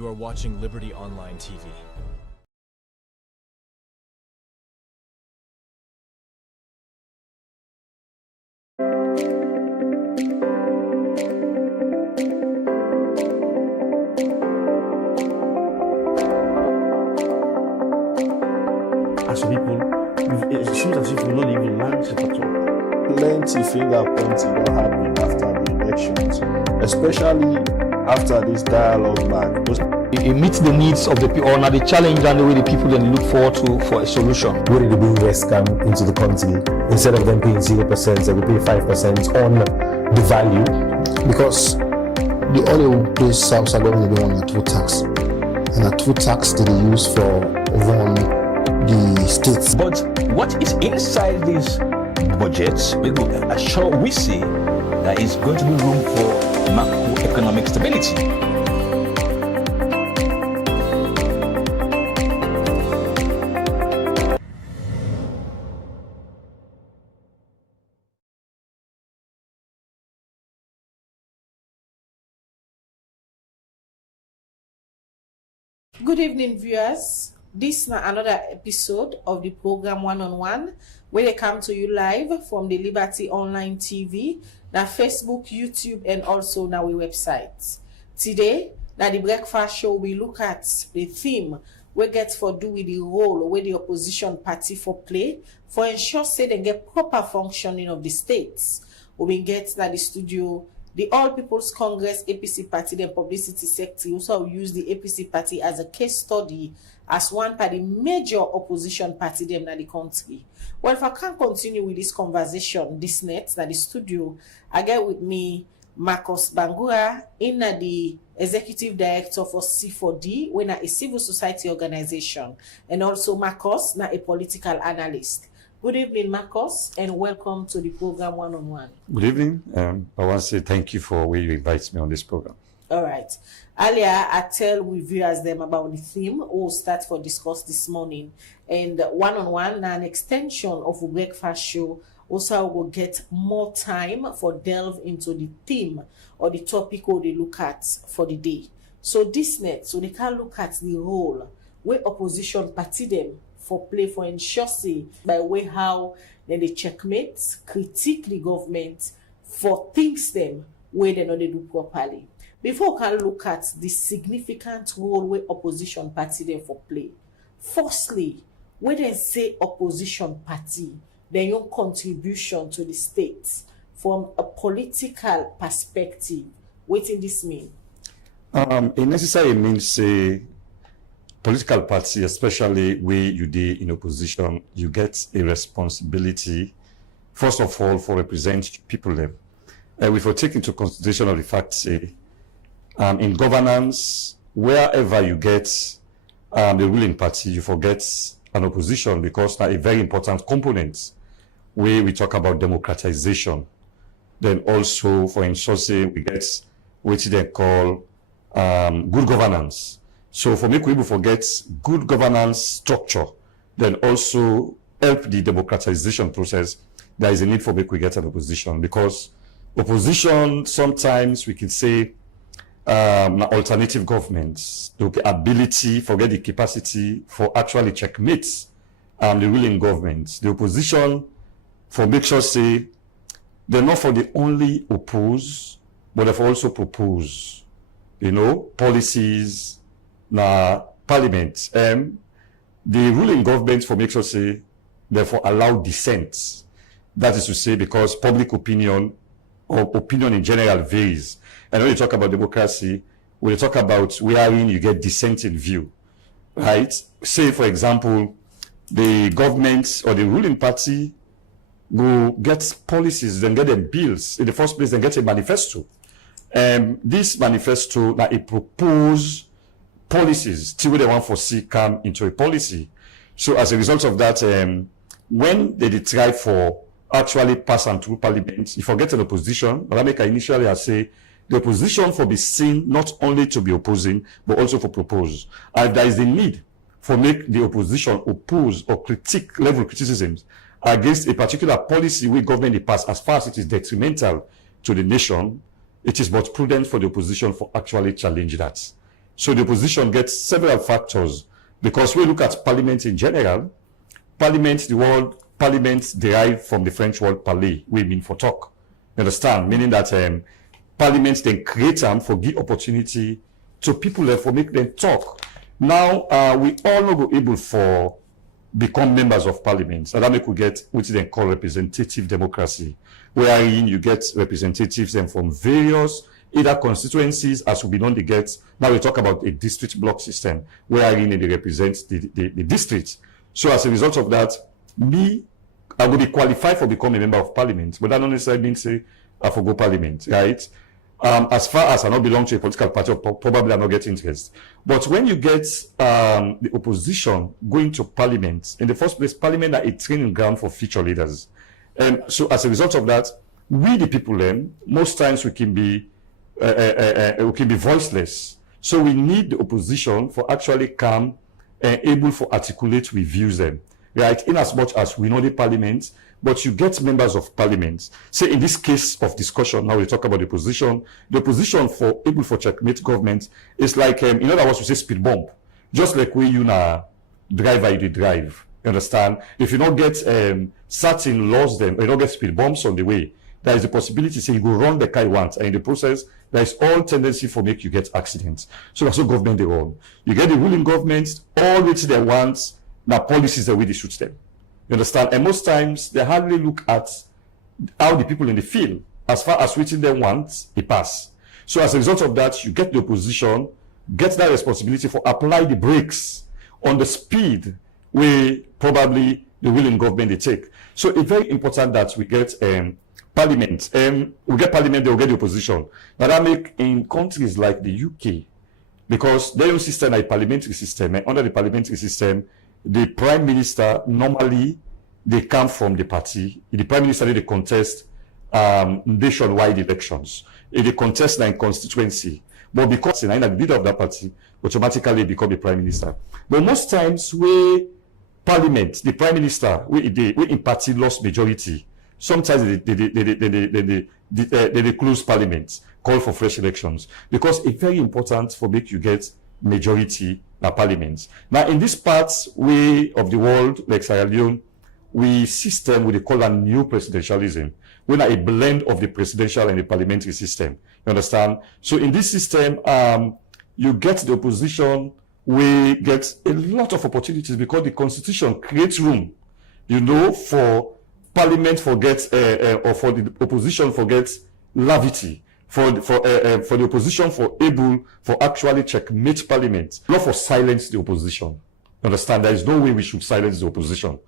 You are watching Liberty Online TV. As people, it seems as if we don't even learn it at all. Plenty finger pointing don't happen after the elections, especially after this dialogue back. It meets the needs of the people, or not the challenge and the way the people then look forward to for a solution. Where did the bring West come into the country? Instead of them paying 0%, they will pay 5% on the value. Because the oil-based South are going to be on a two tax. And a two tax that they use for run the states. But what is inside these budgets, we see there is going to be room for macroeconomic stability. Good evening, viewers. This is another episode of the program One on One, where they come to you live from the Liberty Online TV, na Facebook, YouTube, and also na we website. Today, na the breakfast show, we look at the theme we get for do with the role where the opposition party for play for ensure say they get proper functioning of the states. We get na the studio the All People's Congress APC party, the publicity secretary, also use the APC party as a case study as one by the major opposition party them in the country. Well, if I can continue with this conversation, this net, na the studio, I get with me Marcus Bangura, in the executive director for C4D, when a civil society organization, and also Marcus, na a political analyst. Good evening, Marcus, and welcome to the program One on One. Good evening. I want to say thank you for where you invite me on this program. All right. Earlier, I tell we viewers them about the theme we'll start for discuss this morning. And One on One, an extension of a breakfast show, also will get more time for delve into the theme or the topic or they look at for the day. So this net, so they can look at the role where opposition party them for play for ensure say by way how then they checkmate, critique the government for things them where they know they do properly. Before we can look at the significant role where opposition party them for play. Firstly, when they say opposition party, their own contribution to the state from a political perspective, what in this mean? It necessarily means political party, especially where you do in opposition, you get a responsibility, first of all, for represent people there. We for take into consideration of the fact, in governance, wherever you get the ruling party, you forget an opposition because that's a very important component where we talk about democratization. Then also, for instance, we get what they call good governance. So for me, we forget good governance structure, then also help the democratization process. There is a need for me we get an opposition because opposition, sometimes we can say alternative governments, the ability, forget the capacity for actually checkmate the ruling government. The opposition, for make sure say, they're not for the only oppose, but they for also propose, policies, na parliament. The ruling government for make sure say, therefore allow dissent. That is to say, because public opinion or opinion in general varies. And when you talk about democracy, when you talk about wherein you get dissenting view, right? Say, for example, the government or the ruling party go get policies, then get them bills. In the first place, then get a manifesto. This manifesto, now it propose policies till they want to see come into a policy. So as a result of that, when they try for actually pass and through parliament, you forget an opposition. But I make initially I say the opposition for be seen not only to be opposing, but also for propose. And there is a need for make the opposition oppose or critique level criticisms against a particular policy where government they pass as far as it is detrimental to the nation. It is but prudent for the opposition for actually challenge that. So the opposition gets several factors, because we look at parliament in general. Parliament, the word parliament derived from the French word parler, we mean for talk. You understand? Meaning that parliament then create them for give opportunity to people there for make them talk. Now we all not go able for become members of parliament, and that make we get what they call representative democracy, wherein you get representatives and from various either constituencies, as we don't get. Now we talk about a district block system, wherein they represent the district. So as a result of that, I will be qualified for becoming a member of parliament, but that don't necessarily mean say I forgo parliament, right? As far as I not belong to a political party, probably I not get interest. But when you get the opposition going to parliament, in the first place, parliament are a training ground for future leaders. So as a result of that, we the people then, most times we can be voiceless. So we need the opposition for actually come and able for articulate we views them, right? In as much as we know the parliament, but you get members of parliament. Say in this case of discussion, now we talk about the opposition for able for checkmate government is like, in other words, we say speed bump. Just like we you na driver you drive, you understand? If you don't get certain laws then, or you don't get speed bumps on the way, there is a possibility, say you go run the car you want, and in the process, there is all tendency for make you get accidents. So that's what government they run. You get the ruling government, all which they want, now policies the way they shoot them. You understand? And most times they hardly look at how the people in the field, as far as which they want, it pass. So as a result of that, you get the opposition, get that responsibility for apply the brakes on the speed where probably the ruling government they take. So it's very important that we get parliament. We get parliament, they will get the opposition. Now that make in countries like the UK, because their own system is a parliamentary system, and under the parliamentary system, the prime minister normally they come from the party. The prime minister they contest nationwide elections. They contest in constituency, but because in the leader of that party, automatically become a prime minister. But most times, where parliament, the prime minister, we in party lost majority. Sometimes they close parliament, call for fresh elections, because it's very important for make you get majority in parliament. Now, in this part way of the world, like Sierra Leone, we system we call a new presidentialism, when a blend of the presidential and the parliamentary system. You understand? So in this system, you get the opposition, we get a lot of opportunities because the constitution creates room, for parliament forgets or for the opposition forgets levity. For the opposition for able for actually checkmate parliament, not for silence the opposition. Understand? There is no way we should silence the opposition.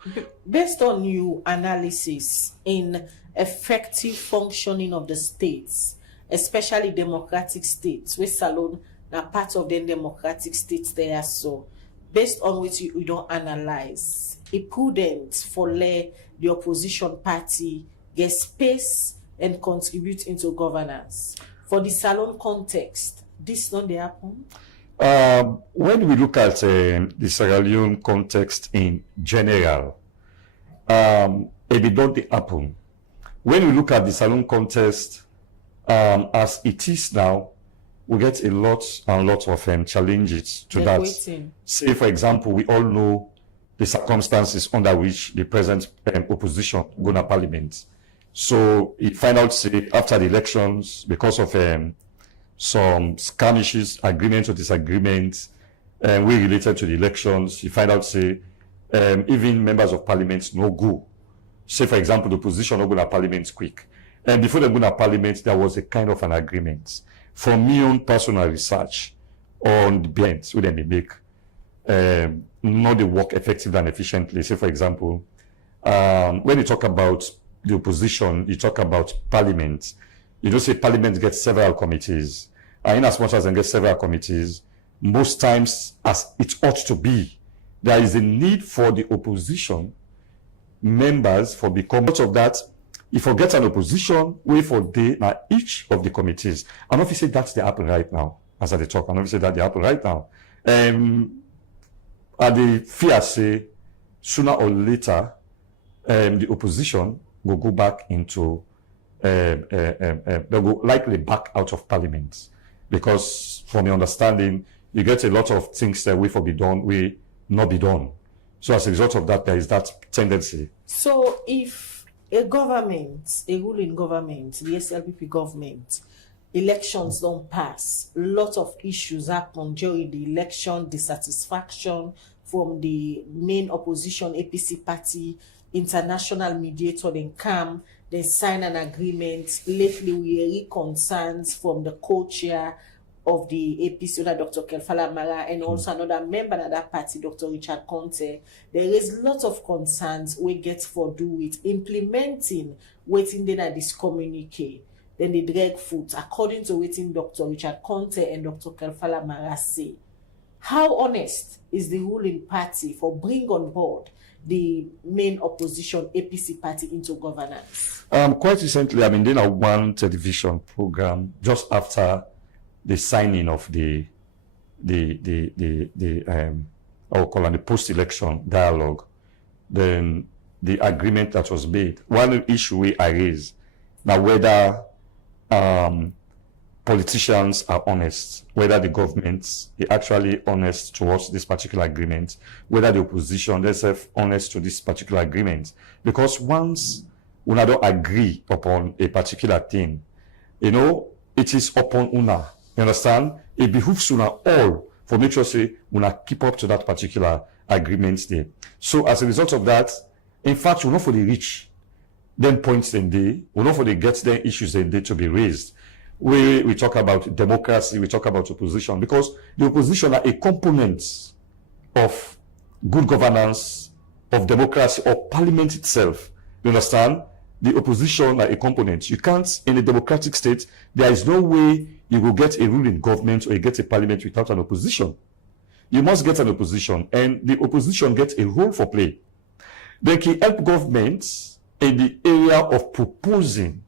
Based on your analysis in effective functioning of the states, especially democratic states, which Salone are part of the democratic states there, so based on which you don't analyze, it prudent for let the opposition party get space and contribute into governance. For the Salone context, this not happen? When we look at the Sierra Leone context in general, it don't happen. When we look at the Salone context as it is now, we get a lot and lot of challenges to that. Say, for example, we all know the circumstances under which the present opposition go to parliament. So it find out, say, after the elections, because of some skirmishes, agreements or disagreements, we related to the elections, you find out, say, even members of parliament no go. Say, for example, the opposition no go to parliament quick. And before they go to parliament, there was a kind of an agreement. From me own personal research on the bends where they may make, not they work effectively and efficiently. Say, for example, when you talk about the opposition, you talk about parliament. You don't say parliament gets several committees. And in as much as they get several committees, most times, as it ought to be, there is a need for the opposition members for become part of that. If you get an opposition, wait for day now each of the committees. I'm not say that's the happen right now as I talk. I'm not say that the happen right now. At the fear say sooner or later, the opposition will go back into they'll go likely back out of parliament, because from your understanding, you get a lot of things that we for be done, we not be done. So as a result of that, there is that tendency. So if a government, a ruling government, the SLPP government, elections don't pass, a lot of issues happen during the election, dissatisfaction from the main opposition APC party, international mediator then come, they sign an agreement. Lately, we hear concerns from the co-chair of the APC, Dr. Kelfala Mara, and also another member of that party, Dr. Richard Conte. There is lots of concerns we get for do with implementing waiting then at this communique. Then they drag foot, according to waiting Dr. Richard Conte and Dr. Kelfala Mara say. How honest is the ruling party for bring on board the main opposition APC party into governance? Quite recently, I mean, then a one television program just after the signing of the I will call it the post-election dialogue, then the agreement that was made. One issue we raised now whether politicians are honest, whether the government is actually honest towards this particular agreement, whether the opposition themselves honest to this particular agreement. Because once una don't agree upon a particular thing, you know, it is upon una. You understand? It behooves una all for make sure say una keep up to that particular agreement there. So as a result of that, in fact, we're not for the rich, then points in day, we're not for the get their issues in day to be raised. We talk about democracy, we talk about opposition, because the opposition are a component of good governance, of democracy, of parliament itself. You understand? The opposition are a component. You can't, in a democratic state, there is no way you will get a ruling government or you get a parliament without an opposition. You must get an opposition, and the opposition gets a role for play. They can help governments in the area of proposing,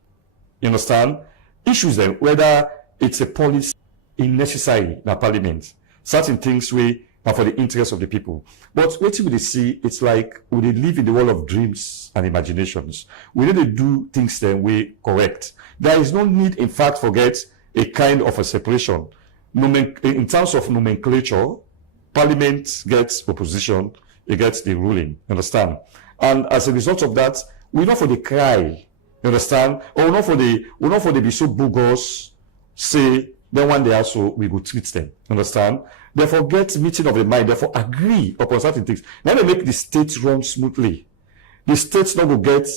you understand, issues then, whether it's a policy necessary in the parliament, certain things we are for the interest of the people. But what we see, it's like we live in the world of dreams and imaginations. We need to do things then we correct. There is no need, in fact, forget a kind of a separation. In terms of nomenclature, parliament gets opposition, it gets the ruling, understand? And as a result of that, we're not for the cry, you understand? Or we're not for the be so bogus, say, then one day also we go treat them, understand? Therefore, get meeting of the mind, therefore agree upon certain things. Now they make the state run smoothly. The state's not go get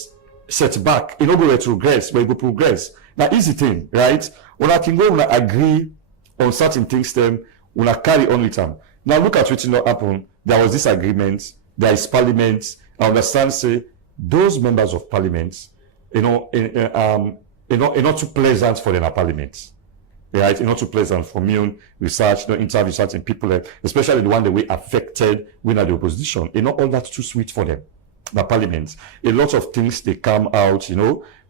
set back, it not go retrogress, but it go progress. Now, easy thing, right? When I can go, when I agree on certain things, then when I carry on with them. Now look at what not happen. There was this agreement, there is parliament. I understand, say, those members of parliament, not too pleasant for the parliament. Right? It's not too pleasant for me research, interview certain people, especially the one that we affected when at the opposition. Not all that too sweet for them. The parliament. A lot of things they come out,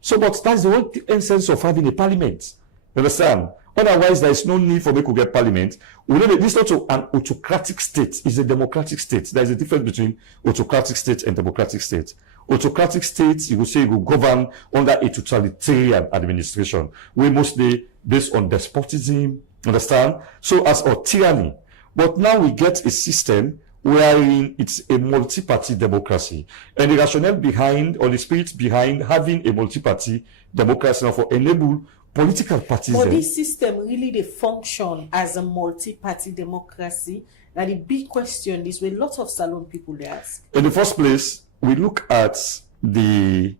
So, but that's the whole essence of having a parliament. You understand? Otherwise, there is no need for me to get parliament. We know that this is not an autocratic state. It's a democratic state. There is a difference between autocratic state and democratic state. Autocratic states, you will say, you will govern under a totalitarian administration. We mostly based on despotism, understand? So as a tyranny. But now we get a system wherein it's a multi-party democracy. And the rationale behind, or the spirit behind having a multi-party democracy now for enable political parties. But this system really they function as a multi-party democracy. Now the big question is where a lot of salon people they ask. In the first place, we look at the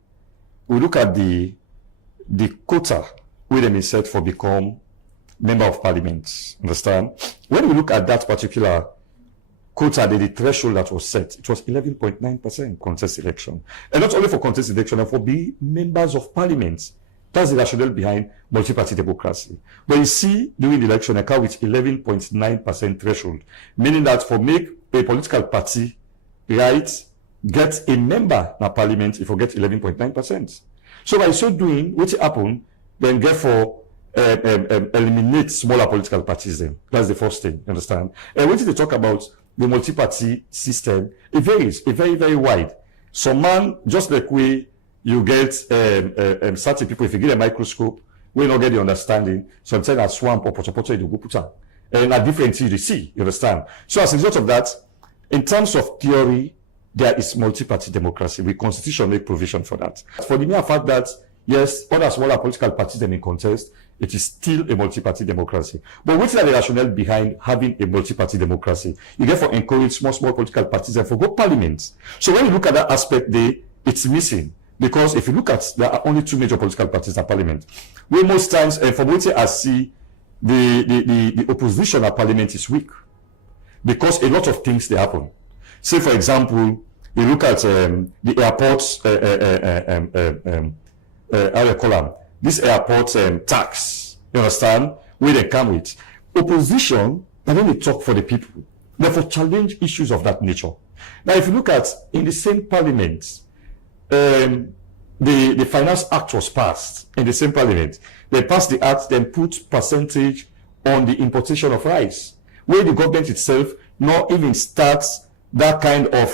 quota where they may set for become member of parliament. Understand? When we look at that particular quota, the threshold that was set, it was 11.9% contest election. And not only for contest election, and for being members of parliament. That's the rationale behind multi-party democracy. But you see, during the election, I come with 11.9% threshold, meaning that for make a political party, right, get a member in parliament, if you get 11.9%. So by so doing, what happen, then therefore eliminate smaller political parties then. That's the first thing, understand? And when they talk about the multi-party system, it varies, it very, very wide. Some man, just like you get certain people, if you get a microscope, we don't get the understanding. Sometimes a swamp or pocho you go put on. and a different thing you see, you understand? So as a result of that, in terms of theory, there is multi-party democracy. The constitution make provision for that. For the mere fact that, yes, other smaller political parties in contest, it is still a multi-party democracy. But what's the rationale behind having a multi-party democracy? You therefore encourage small political parties and forgo parliament. So when you look at that aspect there, it's missing. Because if you look at, there are only two major political parties at parliament. Where most times, from what I see, the opposition at parliament is weak. Because a lot of things, they happen. Say, for example, you look at the airports, how do you call them? This airport tax, you understand, where they come with. Opposition, and then they talk for the people. Therefore, challenge issues of that nature. Now, if you look at, in the same parliament, the Finance Act was passed in the same parliament. They passed the act, then put percentage on the importation of rice, where the government itself not even starts that kind of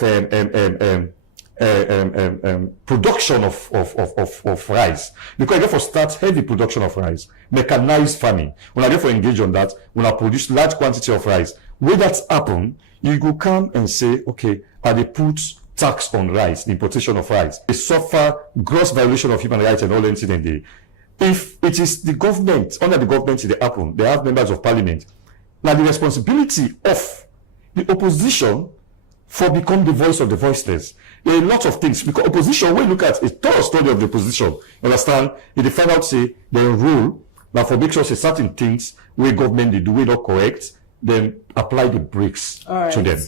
production of rice, because therefore start heavy production of rice, mechanized farming. When I therefore engage on that, when I produce large quantity of rice, when that's happen, you go come and say, okay, are they put tax on rice, the importation of rice? They suffer gross violation of human rights and all incident there. If it is the government, under the government they happen, they have members of parliament. Now the responsibility of the opposition for become the voice of the voiceless. There are a lot of things, because opposition, when you look at a thorough study of the opposition, understand, if they find out, say, their rule, now for make sure say certain things where government they do we not correct, then apply the brakes to them.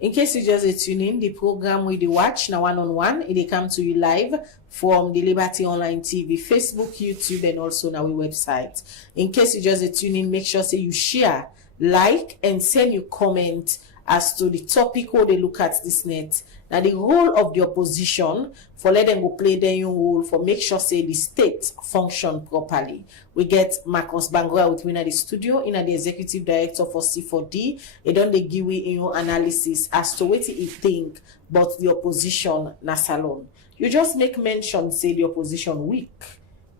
In case you just tune in, the program we watch now one on one, it come to you live from the Liberty Online TV, Facebook, YouTube, and also now our website. In case you just tune in, make sure say you share, like, and send your comment as to the topic how they look at this net. Now the role of the opposition for let them go play their own role for make sure say the state function properly. We get Marcus Bangura with me in the studio, in the executive director for C4D. They don't they give you analysis as to what he think but the opposition na salon. You just make mention say the opposition weak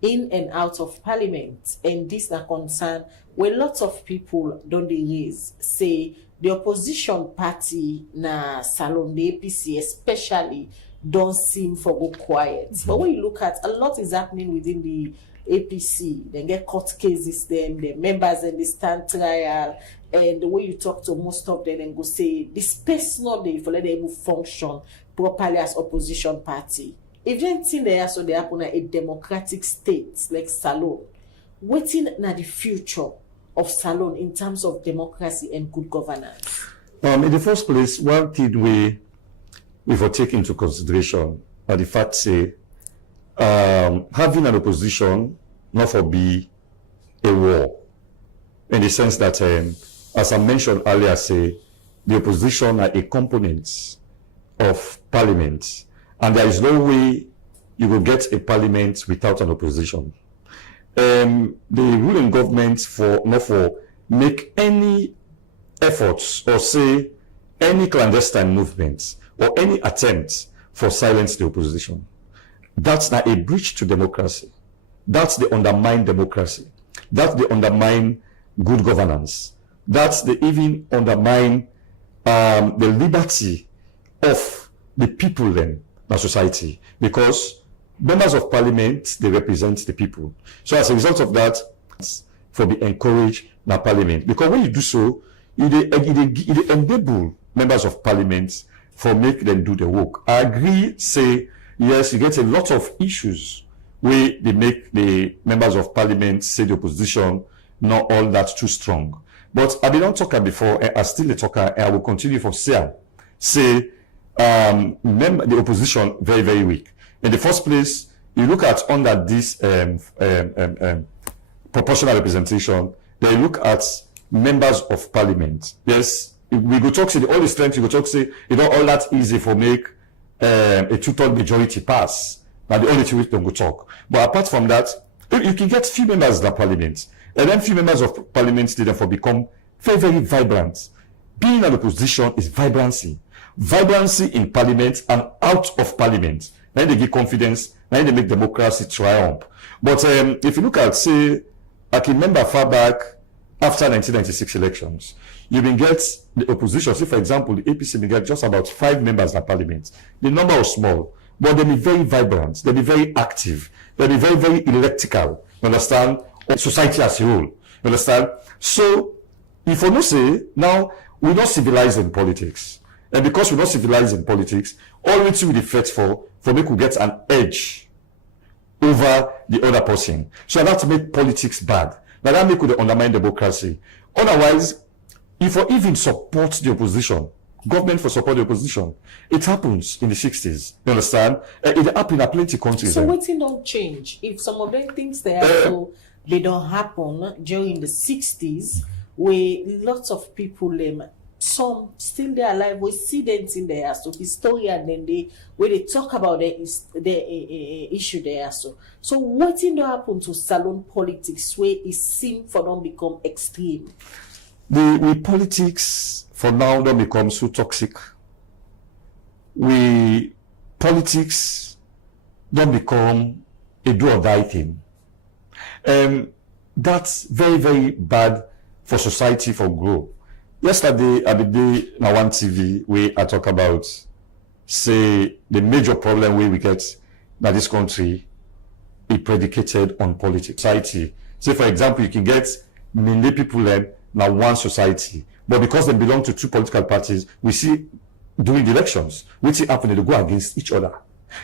in and out of parliament, and this na concern where lots of people don't they raise say the opposition party na salon, the APC especially, don't seem for go quiet. But when you look at, a lot is happening within the APC. They get court cases, them, the members and they stand trial, and the way you talk to most of them and go say, the space not there for let them function properly as opposition party. If you don't think there, so they happen a democratic state like Salon, waiting na the future of Salon in terms of democracy and good governance? In the first place, one thing we will take into consideration are the fact say having an opposition not for be a war, in the sense that as I mentioned earlier, say the opposition are a component of parliament, and there is no way you will get a parliament without an opposition. The ruling government not for make any efforts or say any clandestine movements or any attempt for silence the opposition. That's not a breach to democracy. That's the undermine democracy. That's the undermine good governance. That's the even undermine the liberty of the people then, the society, because members of parliament, they represent the people. So as a result of that, for be encouraged in parliament. Because when you do so, you enable members of parliament for make them do the work. I agree, say, yes, you get a lot of issues where they make the members of parliament say the opposition not all that too strong. But I didn't talk before, and I still a talker, and I will continue for say the opposition very, very weak. In the first place, you look at under this proportional representation, they look at members of parliament. Yes, we go talk, say all the strength, you go talk, say it's not all that easy for make a two-third majority pass. Now the only two we don't go talk. But apart from that, you can get few members of the parliament, and then few members of parliament they therefore become very, very vibrant. Being an opposition is vibrancy. Vibrancy in parliament and out of parliament. Then they give confidence, then they make democracy triumph. But if you look at, say, I can remember far back, after 1996 elections, you will get the opposition. See, for example, the APC will get just about 5 members in parliament. The number was small, but they'll be very vibrant. They'll be very active. They'll be very, very electrical. You understand? Or society as a whole. You understand? So, if we not say, now, we're not civilized in politics. And because we're not civilized in politics, all we do the fight for me to get an edge over the other person. So that's make politics bad. Now that make we undermine democracy. Otherwise, if we even support the opposition, government for support the opposition, it happens in the 60s. You understand? It happened in plenty countries. So waiting don't change. If some of them things they don't happen during the 60s, where lots of people some still they're alive, we see them in there, so historian then where they talk about the issue there. So what in the happen to salon politics where it seems for them become extreme? The politics for now don't become so toxic. Politics don't become a do or die thing. That's very, very bad for society for growth. Yesterday, at the day on WAN TV, where I talk about, say, the major problem we get in this country is predicated on politics. Society. Say, for example, you can get many people in one society, but because they belong to 2 political parties, we see during the elections, which happen, they go against each other.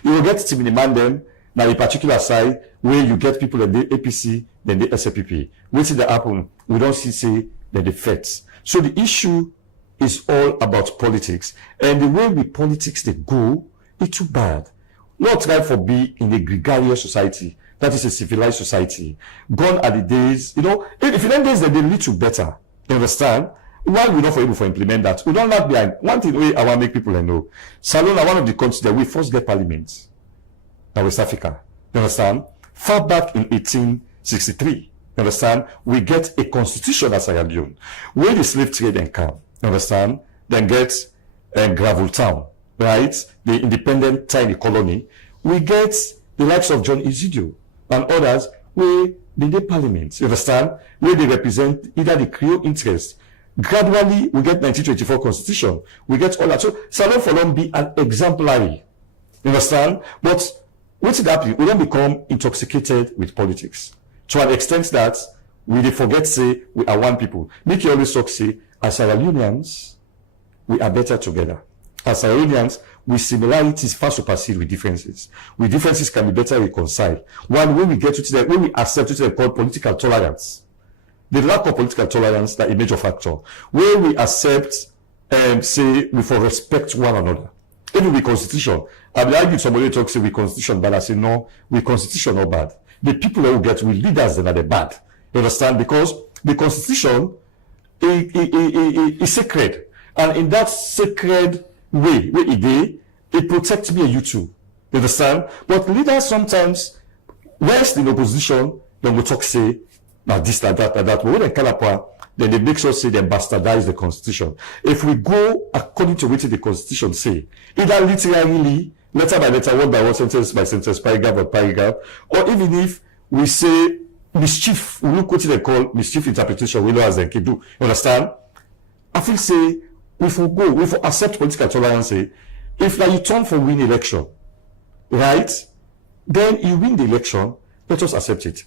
You will get to demand them now a particular side where you get people in the APC, then the SLPP. Which that happen, we don't say that the feds. So the issue is all about politics. And the way we politics they go, it's too bad. Not try for be in a gregarious society. That is a civilized society. Gone are the days, if in them days, they're a little better. You understand? Why we not able to implement that? We don't lag behind. One thing I want to make people know. Salon are one of the countries that we first get parliament. Now West Africa. You understand? Far back in 1863. You understand? We get a constitution as Sierra Leone, where the slave trade and come. You understand? Then get Gravel Town, right? The independent tiny colony. We get the likes of John Isidio and others where they did parliament. You understand? Where they represent either the Creole interest. Gradually, we get 1924 constitution. We get all that. So, Salon for long be an exemplary. You understand? But what's happening? We don't become intoxicated with politics. To an extent that we forget say we are one people. Make you always talk say, as Sierra Leoneans, we are better together. As Sierra Leoneans, with similarities far supersede with differences. With differences can be better reconciled. One way we get to that, when we accept it, called political tolerance. The lack of political tolerance is a major factor. Where we accept say we for respect one another. Even with constitution. I will argue somebody talks say we constitution bad. I say no, we constitution not bad. The people that will get with leaders that are the bad. You understand? Because the constitution is sacred. And in that sacred way, where it protects me and you too. You understand? But leaders sometimes, whilst in opposition, they will talk say, now this, that. But when they Kalapa, then they make sure say they bastardize the constitution. If we go according to what the constitution say, either literally, letter by letter, word by word, sentence by sentence, paragraph by paragraph, or even if we say mischief, we look what they call mischief interpretation, we know as they can do. You understand? I think say, if we accept political tolerance, say, if now you turn for win election, right? Then you win the election, let us accept it.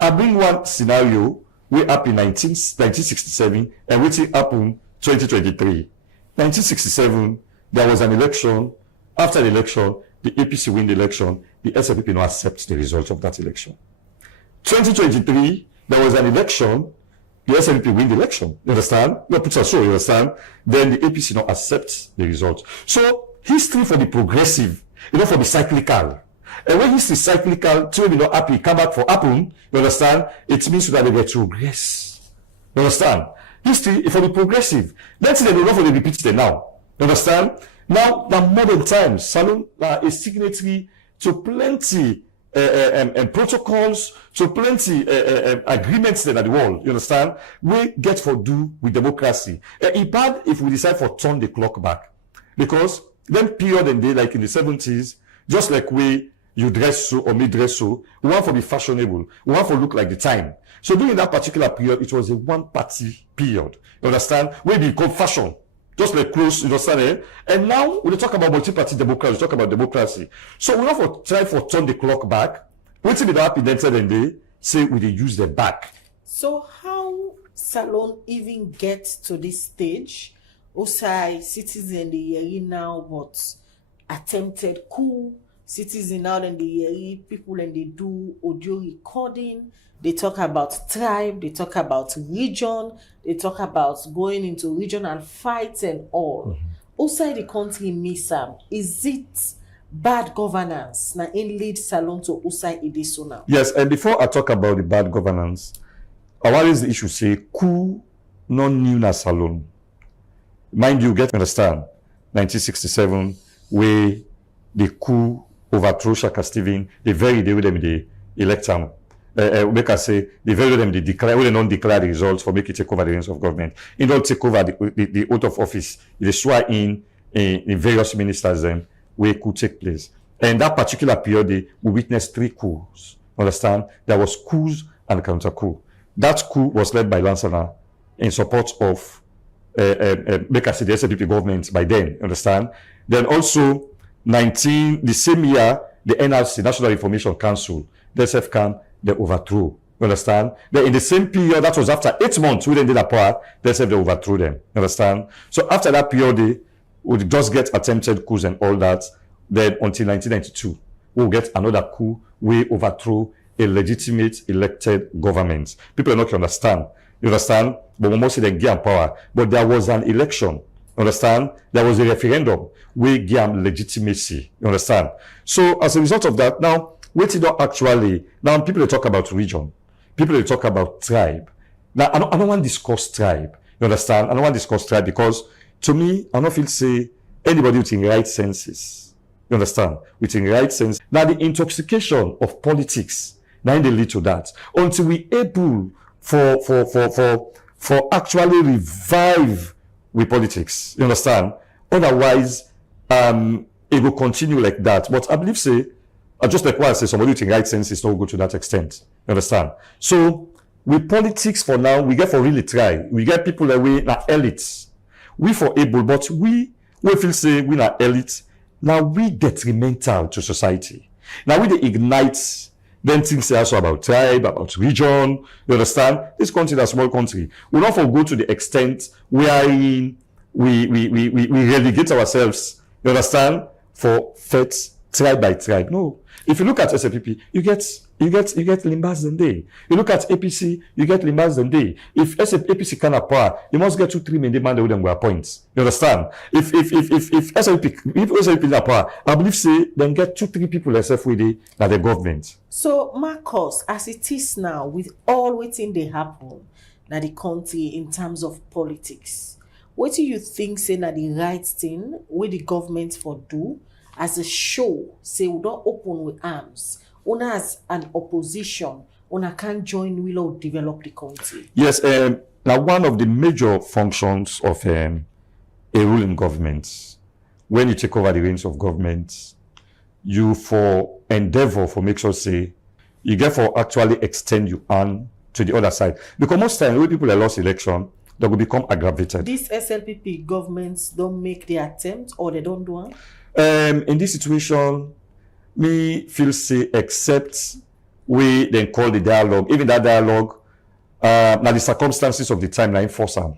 I bring one scenario, we up in 1967, and which happened 2023. 1967, there was an election. After the election, the APC win the election, the SLPP now accepts the result of that election. 2023, there was an election, the SLPP win the election. You understand? No, put so, you understand? Then the APC now accepts the result. So, history for the progressive, for the cyclical. And when history is cyclical, to be not happy, come back for happen, you understand? It means that they retrogress. You understand? History for the progressive. Let's say they don't for the repeat it now. You understand? Now, the modern times, Salon is signatory to plenty protocols, to plenty agreements in the world. You understand? We get for do with democracy. It's bad if we decide for turn the clock back, because then period and day, like in the 70s, just like you dress so or me dress so, we want to be fashionable, we want to look like the time. So during that particular period, it was a one-party period. You understand? Where it become fashion. Just like close, you understand? Eh? And now, when we talk about multi-party democracy, we talk about democracy. So we have to try for turn the clock back. Wait till the happen then they say we dey use the back. So how Salon even get to this stage? Osai citizen the hear now, but attempted coup. Citizen now and they hear people and they do audio recording. They talk about tribe. They talk about region. They talk about going into regional fights and all. Outside the country, Misam, is it bad governance? Now, in lead Salon to Usai Ideso now. Yes, and before I talk about the bad governance, I want is the issue say coup non new na Salon. Mind you, get to understand 1967 where the coup overthrow Shaka Stephen, the very day with them they elect him. Make us say the very day them they declare, when they don't declare the results for make it take over the reins of government. They don't take over the oath of office. They swear in various ministers then where coup take place. And that particular period, we witnessed 3 coups. Understand? There was coups and counter coup. That coup was led by Lansana in support of make us say the SLPP government by then. Understand? Then also the same year, the NRC, National Information Council, the SFCAN, they overthrew. You understand? Then in the same period, that was after 8 months, we then did a part, they overthrew them. You understand? So after that period, we just get attempted coups and all that. Then until 1992, we'll get another coup. We overthrow a legitimate elected government. People are not going to understand. You understand? But we must say they give power. But there was an election. Understand? There was a referendum. We give legitimacy. You understand? So as a result of that, now, what it don't actually, now people talk about region. People talk about tribe. Now, I don't want to discuss tribe. You understand? I don't want to discuss tribe because to me, I don't feel say anybody within right senses. You understand? Within right sense. Now the intoxication of politics, now they lead to that. Until we able for actually revive with politics. You understand? Otherwise, it will continue like that. But I believe say, just like what I say, somebody within right sense is not go to that extent. You understand? So with politics for now, we get for really try. We get people that we are elites. We for able, but we feel say we are elite. Now we detrimental to society. Now we ignite then things also about tribe, about region. You understand? This country is a small country. We don't go to the extent wherein we relegate ourselves. You understand? For faith tribe by tribe. No. If you look at SLPP, you get Limbas Zende. You look at APC, you get Limbas Zende. If APC can power, you must get 2-3 men demand with them were points. You understand? If SLPP na power, I believe say then get 2-3 people except with the government. So Marcus, as it is now, with all waiting they happen na the country in terms of politics, what do you think say na the right thing with the government for do? As a show, say we don't open with arms. Una as an opposition, una can't join will develop the country. Yes, now one of the major functions of a ruling government, when you take over the reins of government, you for endeavor for make sure say you get for actually extend your arm to the other side. Because most times when people are lost election, they will become aggravated. These SLPP governments don't make the attempt or they don't do it? In this situation, me feel say except we then call the dialogue, even that dialogue, now the circumstances of the time now enforce them.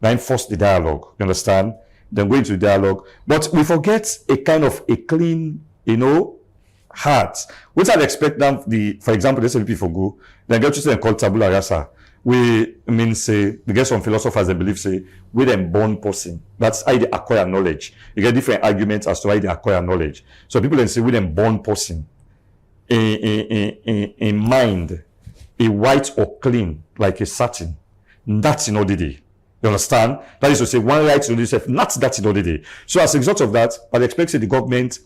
Now enforce the dialogue. You understand? Then go into the dialogue. But we forget a kind of a clean, heart. Which I'd expect them for example, the SLP for go, then get to say called tabula rasa. We mean say we get some philosophers that believe say we them born person. That's how they acquire knowledge. You get different arguments as to how they acquire knowledge. So people then say we them born person. In mind, a white or clean, like a satin. That's in ODD. You understand? That is to say, one right to do yourself, not that in ODD. So as a result of that, I expect the government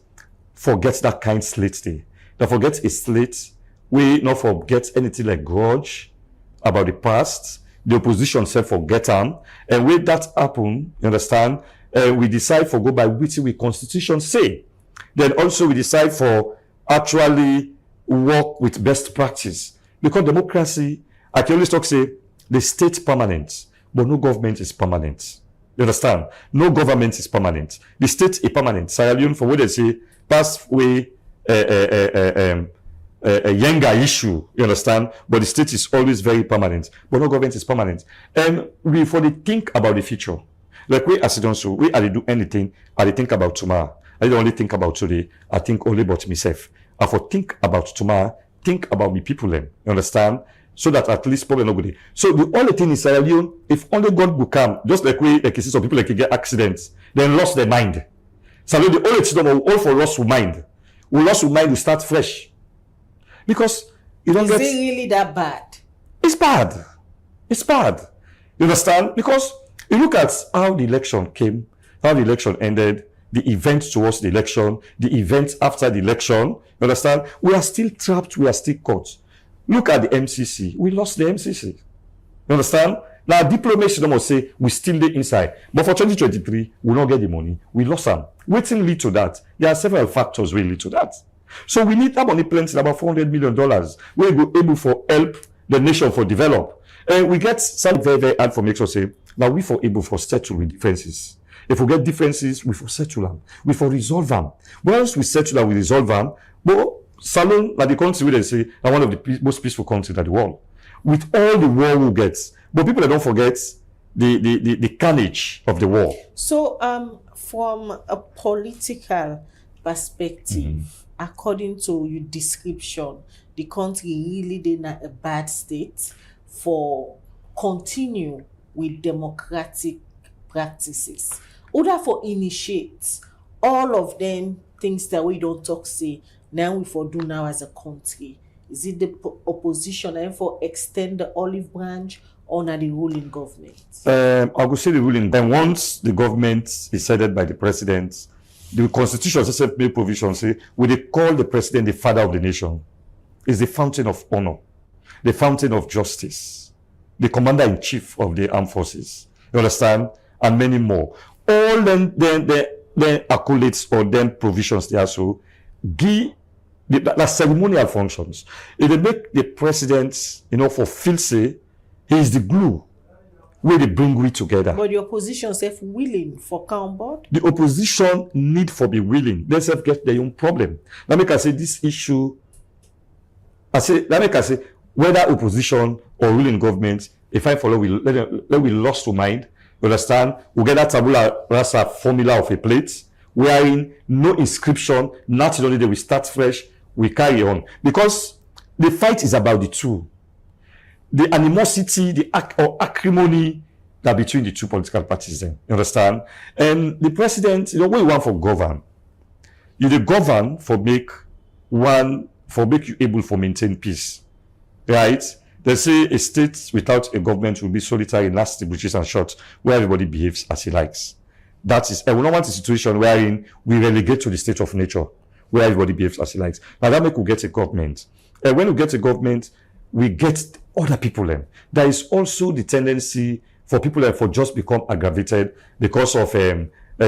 forgets that kind slate day. They forget a slate. We not forget anything like grudge about the past. The opposition self forget them. And when that happen, you understand, we decide for go by which we constitution say. Then also we decide for actually work with best practice. Because democracy I can always talk say the state permanent, but no government is permanent. You understand? No government is permanent. The state is permanent. Sierra Leone, for what they say, pass away a younger issue, you understand? But the state is always very permanent. But no government is permanent. And we for the think about the future. Like we as it don't so, we are do anything, I think about tomorrow. I don't only think about today, I think only about myself. I for think about tomorrow, think about me people then. You understand? So that at least probably not good. So the only thing in Sierra Leone, if only God will come, just like we like you see some people like you get accidents, then lost their mind. So the only thing all for lost of mind. We lost of mind, we start fresh. Because you don't Is it really that bad? It's bad. It's bad. You understand? Because you look at how the election came, how the election ended, the events towards the election, the events after the election. You understand? We are still trapped. We are still caught. Look at the MCC. We lost the MCC. You understand? Now, diplomacy don't say we still the inside. But for 2023, we don't get the money. We lost them. Waiting lead to that. There are several factors will lead to that. So we need that money plenty, about $400 million. We're able for help the nation for develop. And we get some very, very hard for make sure say, now we for able for settle with differences. If we get differences, we for settle them. We for resolve them. Once we settle them, we resolve them. But Salon, like the country where they say, are one of the most peaceful countries in the world. With all the war we get. But people don't forget the carnage of the war. So, from a political perspective, according to your description, the country really did not a bad state for continue with democratic practices. Order for initiate all of them things that we don't talk say now we for do now as a country. Is it the opposition and for extend the olive branch or not the ruling government? I would say the ruling. And once the government is headed by the president, the constitution itself made provision say, we they call the president the father of the nation. Is the fountain of honor, the fountain of justice, the commander-in-chief of the armed forces. You understand? And many more. All them accolades or them provisions they also give the ceremonial functions. If they make the president, for feel say he is the glue where they bring we together. But the opposition self willing for come on board? The opposition need for be willing. They self get their own problem. Let me say this issue. Let me say whether opposition or ruling government, if I follow, we lost to mind. You understand? We get that tabula rasa formula of a plate, wherein no inscription, not only that we start fresh, we carry on. Because the fight is about the two. The animosity, the acrimony that between the two political parties then. You understand? And the president, what you want for govern? You the govern for make you able for maintain peace. Right? They say a state without a government will be solitary, nasty, brutish, and short, where everybody behaves as he likes. That is, and we don't want a situation wherein we relegate to the state of nature, where everybody behaves as he likes. Now that make we get a government. And when we get a government, we get other people then. There is also the tendency for people that for just become aggravated because of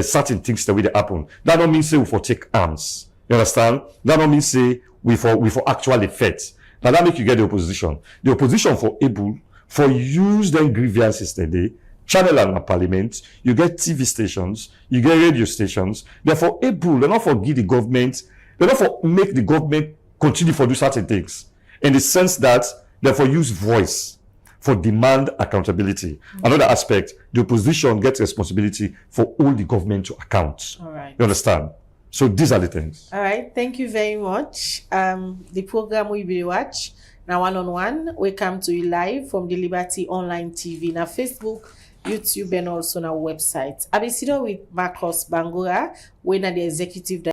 certain things that will happen. That don't mean say we for take arms. You understand? That don't mean say we for actually fight. Now that make you get the opposition. The opposition for able for use them grievances today, channel and parliament, you get TV stations, you get radio stations. Therefore able, they're not for give the government, they're not for make the government continue for do certain things. In the sense that therefore use voice for demand accountability. Another aspect, the opposition gets responsibility for all the government to account. All right. You understand? So these are the things. All right. Thank you very much. The program we will watch now one on one. We come to you live from the Liberty Online TV, now Facebook, YouTube, and also on our website. I'll be sitting with Marcus Bangura, when the executive